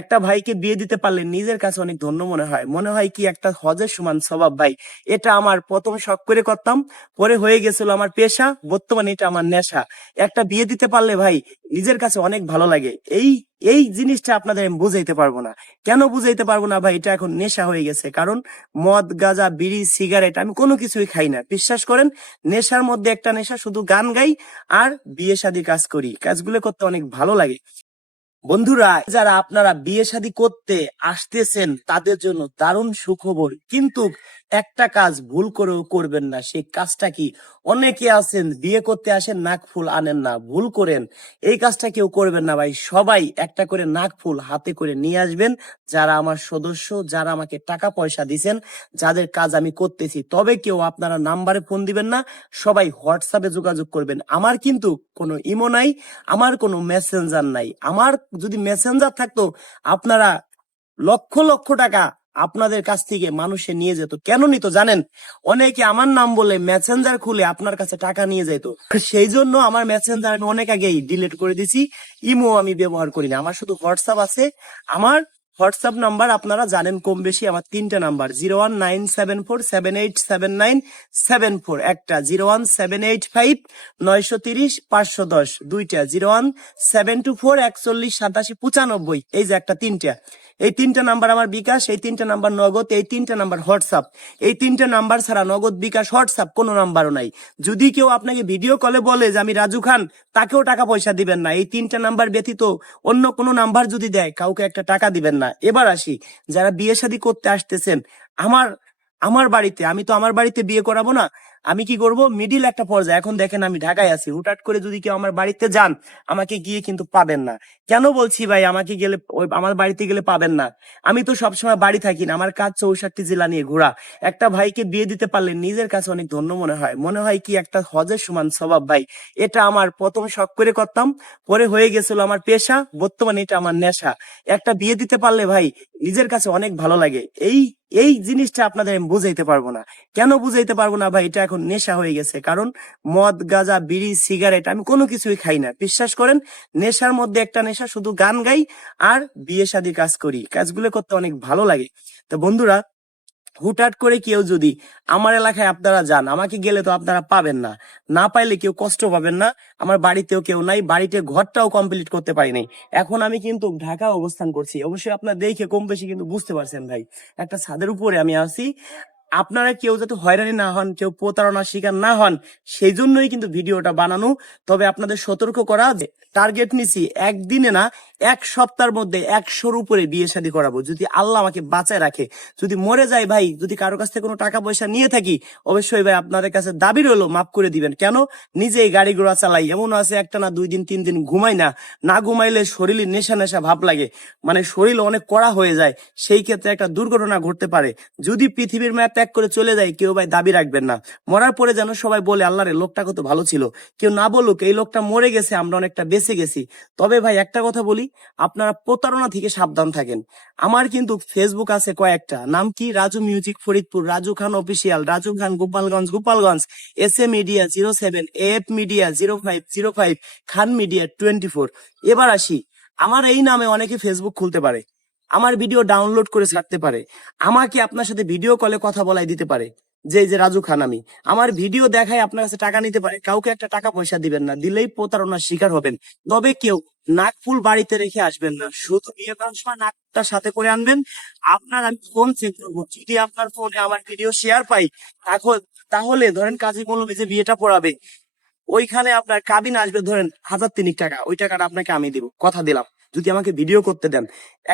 একটা ভাইকে বিয়ে দিতে পারলে নিজের কাছে অনেক ধন্য মনে হয় কি একটা হজের সমান স্বভাব ভাই। এটা আমার প্রথম শখ করে করতাম, পরে হয়ে গেছিল আমার পেশা, বর্তমানে এটা আমার নেশা। একটা বিয়ে দিতে পারলে ভাই নিজের কাছে অনেক ভালো লাগে। এই এই জিনিসটা আপনাদের আমি বুঝাইতে পারবো না। কেন বুঝাইতে পারবো না ভাই? এটা এখন নেশা হয়ে গেছে। কারণ মদ, গাঁজা, বিড়ি, সিগারেট আমি কোনো কিছুই খাই না, বিশ্বাস করেন। নেশার মধ্যে একটা নেশা, শুধু গান গাই আর বিয়ে শাদী কাজ করি। কাজগুলো করতে অনেক ভালো লাগে। বন্ধুরা, যারা আপনারা বিয়ে শাদী করতে আসতেছেন তাদের জন্য দারুণ সুখবর, কিন্তু একটা কাজ ভুল করেও করবেন না। সেই কাজটা কি? অনেকে আছেন বিয়ে করতে আসেন নাক ফুল আনেন না, ভুল করেন। এই কাজটা কেউ করবেন না ভাই। সবাই একটা করে নাক ফুল হাতে করে নিয়ে আসবেন। যারা আমার সদস্য, যারা আমাকে টাকা পয়সা দিছেন, যাদের কাজ আমি করতেছি, তবে কেউ আপনারা নাম্বারে ফোন দিবেন না। সবাই হোয়াটসঅ্যাপে যোগাযোগ করবেন। আমার কিন্তু কোনো ইমো নাই, আমার কোনো মেসেঞ্জার নাই। আমার যদি মেসেঞ্জার থাকতো, আপনারা লক্ষ লক্ষ টাকা আপনাদের কাছ থেকে মানুষে নিয়ে যেত। কেন নিত জানেন? অনেকে আমার নাম বলে মেসেঞ্জার খুলে আপনার কাছে টাকা নিয়ে যেত। সেই জন্য আমার মেসেঞ্জার আমি অনেক আগেই ডিলিট করে দিছি। ইমো আমি ব্যবহার করি না, আমার শুধু হোয়াটসঅ্যাপ আছে। আমার হোয়াটসঅ্যাপ নাম্বার আপনারা জানেন কম বেশি, আমার 3টা নাম্বার: 01974787974, একটা 01785930510, দুইটা 01724418795। এই যে একটা, 3টা। এই 3টা নাম্বার আমার বিকাশ, এই 3টা নাম্বার নগদ, এই 3টা নাম্বার হোয়াটসঅ্যাপ। এই 3টা নাম্বার ছাড়া নগদ, বিকাশ, হোয়াটসঅ্যাপ কোনো নাম্বারও নাই। যদি কেউ আপনাকে ভিডিও কলে বলে যে আমি রাজু খান, তাকেও টাকা পয়সা দিবেন না। এই 3টা নাম্বার ব্যতীত অন্য কোনো নাম্বার যদি দেয়, কাউকে একটা টাকা দিবেন না। এবার আসি, যারা বিয়ে শাদী করতে আসতেছেন আমার আমার বাড়িতে, আমি তো আমার বাড়িতে বিয়ে করাবো না। আমি কি করব? মিডিল একটা পর্যায়ে, এখন দেখেন আমি ঢাকায় আছি, হুটহাট করে যদি কেউ আমার বাড়িতে যান, আমাকে গিয়ে কিন্তু পাবেন না। কেন বলছি ভাই আমাকে গেলে, আমার বাড়িতে গেলে পাবেন না? আমি তো সবসময় বাড়ি থাকি না, আমার কাজ 64 জেলা নিয়ে ঘোরা। একটা ভাইকে বিয়ে দিতে পারলে নিজের কাছে অনেক ধন্য মনে হয় কি একটা হজের সমান স্বভাব ভাই। এটা আমার প্রথম শখ করে করতাম, পরে হয়ে গেছিল আমার পেশা, বর্তমানে এটা আমার নেশা। একটা বিয়ে দিতে পারলে ভাই নিজের কাছে অনেক ভালো লাগে। এই এই জিনিসটা আপনাদের আমি বুঝাইতে পারবো না। কেন বুঝাইতে পারবো না ভাই? এটা এখন নেশা হয়ে গেছে। কারণ মদ, গাঁজা, বিড়ি, সিগারেট আমি কোনো কিছুই খাই না, বিশ্বাস করেন। নেশার মধ্যে একটা নেশা, শুধু গান গাই আর বিয়ে শাদী কাজ করি। কাজগুলো করতে অনেক ভালো লাগে। তো বন্ধুরা, হুটহাট করে কেউ যদি আমার এলাকায় আপনারা যান, আমাকে গেলে তো আপনারা পাবেন না। না পাইলে কেউ কষ্ট পাবেন না। আমার বাড়িতেও কেউ নাই, বাড়িতে ঘরটাও কমপ্লিট করতে পারি নাই। এখন আমি কিন্তু ঢাকা অবস্থান করছি, অবশ্যই আপনার দেখে কম বেশি কিন্তু বুঝতে পারছেন ভাই। একটা ছাদের উপরে আমি আছি। আপনারা কেউ যাতে হয়রানি না হন, কেউ প্রতারণার শিকার না হন, সেই জন্যই কিন্তু ভিডিওটা বানানো। তবে আপনাদের সতর্ক করা, টার্গেট নিছি একদিনে না, 1 সপ্তাহের মধ্যে 100-র উপরে বিয়ে শাদী করাবো, যদি আল্লাহ আমাকে বাঁচায় রাখে। যদি মরে যায় ভাই, যদি কারো কাছ থেকে কোনো টাকা পয়সা নিয়ে থাকি, অবশ্যই ভাই আপনাদের কাছে দাবি রইলো, মাফ করে দিবেন। কেন? নিজেই গাড়ি ঘোড়া চালাই, এমন আছে একটা না 2 দিন 3 দিন ঘুমাই না। না ঘুমাইলে শরীরে নেশা নেশা ভাব লাগে, মানে শরীর অনেক কড়া হয়ে যায়। সেই ক্ষেত্রে একটা দুর্ঘটনা ঘটতে পারে। যদি পৃথিবীর মায়া ত্যাগ করে চলে যায়, কেউ ভাই দাবি রাখবেন না। মরার পরে যেন সবাই বলে আল্লাহ রে, লোকটা কত ভালো ছিল। কেউ না বলুক এই লোকটা মরে গেছে, আমরা অনেকটা বেঁচে গেছি। তবে ভাই একটা কথা বলি, আপনারা প্রতারণা থেকে সাবধান থাকেন। আমার কিন্তু ফেসবুক আছে কয়েকটা, নাম কি? Raju music Faridpur, Raju Khan official, Raju Khan Gopalganj, SA media 07, AF media 0505, Khan media 24। এবার আসি, আমার এই নামে অনেকে ফেসবুক খুলতে পারে, আমার ভিডিও ডাউনলোড করে ছাড়তে পারে, আমাকে আপনার সাথে ভিডিও কলে কথা বলাই দিতে পারে, যে এই যে রাজু খান আমি, আমার ভিডিও দেখায় আপনার কাছে টাকা নিতে পারে। কাউকে একটা টাকা পয়সা দিবেন না, দিলেই প্রতারণার শিকার হবেন। তবে কেউ নাকফুল বাড়িতে রেখে আসবেন না, শুধু বিয়ে করার সময় নাকটা সাথে করে আনবেন। আপনার আমি ফোন চেক করবো, যদি আপনার ফোনে আমার ভিডিও শেয়ার পাই, তাহলে ধরেন কাজী মৌলভী যে বিয়েটা পড়াবে, ওইখানে আপনার কাবিন আসবে ধরেন 1000 টাকা, ওই টাকাটা আপনাকে আমি দিব, কথা দিলাম। যদি আমাকে ভিডিও করতে দেন,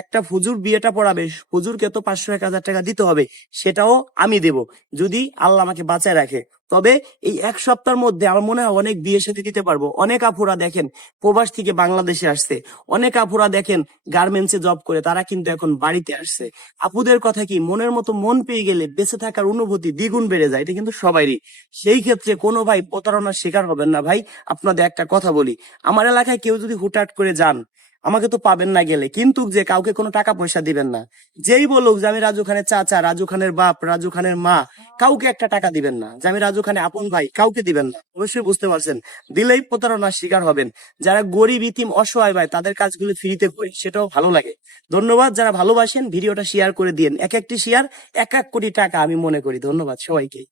একটা হুজুর বিয়েটা পড়াবে, হুজুরকে তো 500-1000 টাকা দিতে হবে, সেটাও আমি দেব, যদি আল্লাহ আমাকে বাঁচায় রাখে। তবে এই 1 সপ্তাহের মধ্যে আমার মনে হয় অনেক বিয়ে সাথে দিতে পারবো। অনেক আপুরা দেখেন প্রবাস থেকে বাংলাদেশে আসছে, অনেক আপুরা দেখেন গার্মেন্টসে জব করে, তারা কিন্তু এখন বাড়িতে আসছে। আপুদের কথা কি, মনের মতো মন পেয়ে গেলে বেঁচে থাকার অনুভূতি দ্বিগুণ বেড়ে যায়, এটা কিন্তু সবারই। সেই ক্ষেত্রে কোনো ভাই প্রতারণার শিকার হবেন না ভাই। আপনাদের একটা কথা বলি, আমার এলাকায় কেউ যদি হুটহাট করে যান, আমাকে তো পাবেন না গেলে, কিন্তু যে কাউকে কোনো টাকা পয়সা দিবেন না। যেই বলুক যে আমি রাজু খানের চাচা, রাজু খানের বাপ, রাজু খানের মা, কাউকে একটা টাকা দিবেন না। যে আমি রাজু খানের আপন ভাই, কাউকে দিবেন না। অবশ্যই বুঝতে পারছেন, দিলেই প্রতারণার শিকার হবেন। যারা গরিব ইতিম অসহায় ভাই, তাদের কাজগুলো ফ্রিতে করি, সেটাও ভালো লাগে। ধন্যবাদ। যারা ভালোবাসেন ভিডিওটা শেয়ার করে দিন, এক একটি শেয়ার 1 কোটি টাকা আমি মনে করি। ধন্যবাদ সবাইকে।